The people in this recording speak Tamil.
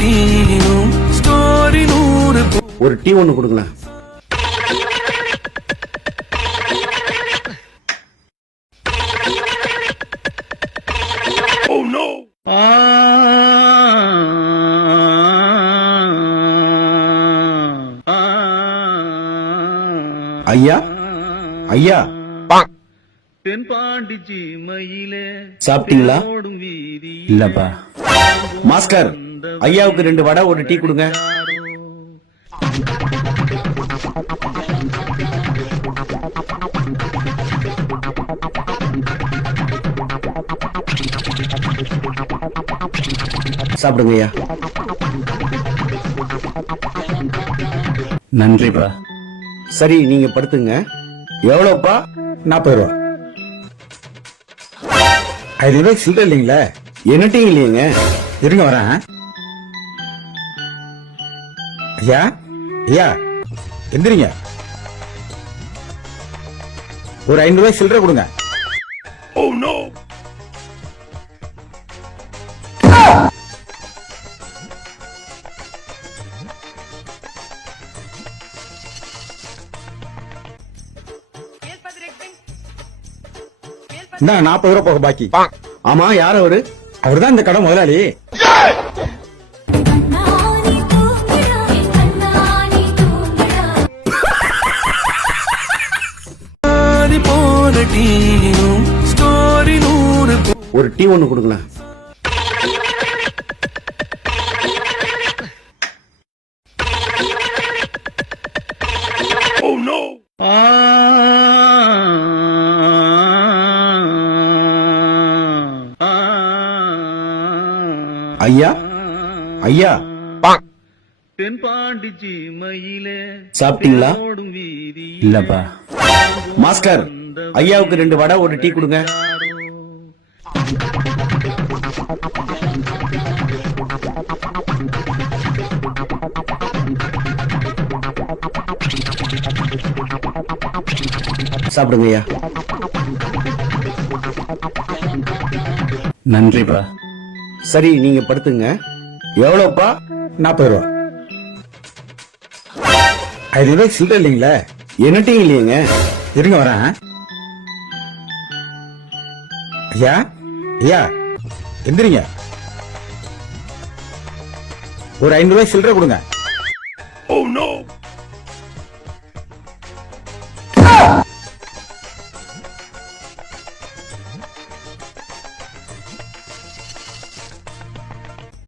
டீயும் ஸ்டோரி 100 ஒரு டீ ஒன்னு கொடுங்களேன். Oh no! ஐயா ஐயா சாப்பிட்டீங்களா? இல்லப்பா. மாஸ்டர், ஐயாவுக்கு 2 வடை ஒரு டீ கொடுங்க. சாப்பிடுங்க ஐயா. நன்றிப்பா. சரி, நீங்க படுத்துங்க. எவ்வளவுப்பா? 40 ரூபா. 5 ரூபாய்க்கு சில்லற இல்லைங்களே. என்னட்டையும் இல்லையங்க. இருங்க வரேன். ஐயா ஐயா எந்திரிங்க. ஒரு 5 ரூபாய் சில்லற கொடுங்க. Oh no! இந்த 40 ரூபாய் போக பாக்கி. ஆமா, யார் அவரு? அவர்தான் இந்த கடை முதலாளி. ஒரு டீ ஒன்னு கொடுங்களேன். Oh no! ஐயா ஐயா சாப்பிட்டீங்களா? இல்லப்பா. மாஸ்டர், ஐயாவுக்கு 2 வடை ஒரு டீ கொடுங்க. சாப்பிடுங்க ஐயா. நன்றிப்பா. சரி, நீங்க படுத்துங்க. எவ்வளவுப்பா? 40 ரூபா. 5 ரூபாய்க்கு சில்லற இல்லைங்களே. என்னட்டையும் இல்லையங்க. இருங்க வரேன். ஐயா ஐயா எந்திரிங்க. ஒரு 5 ரூபாய் சில்லற கொடுங்க.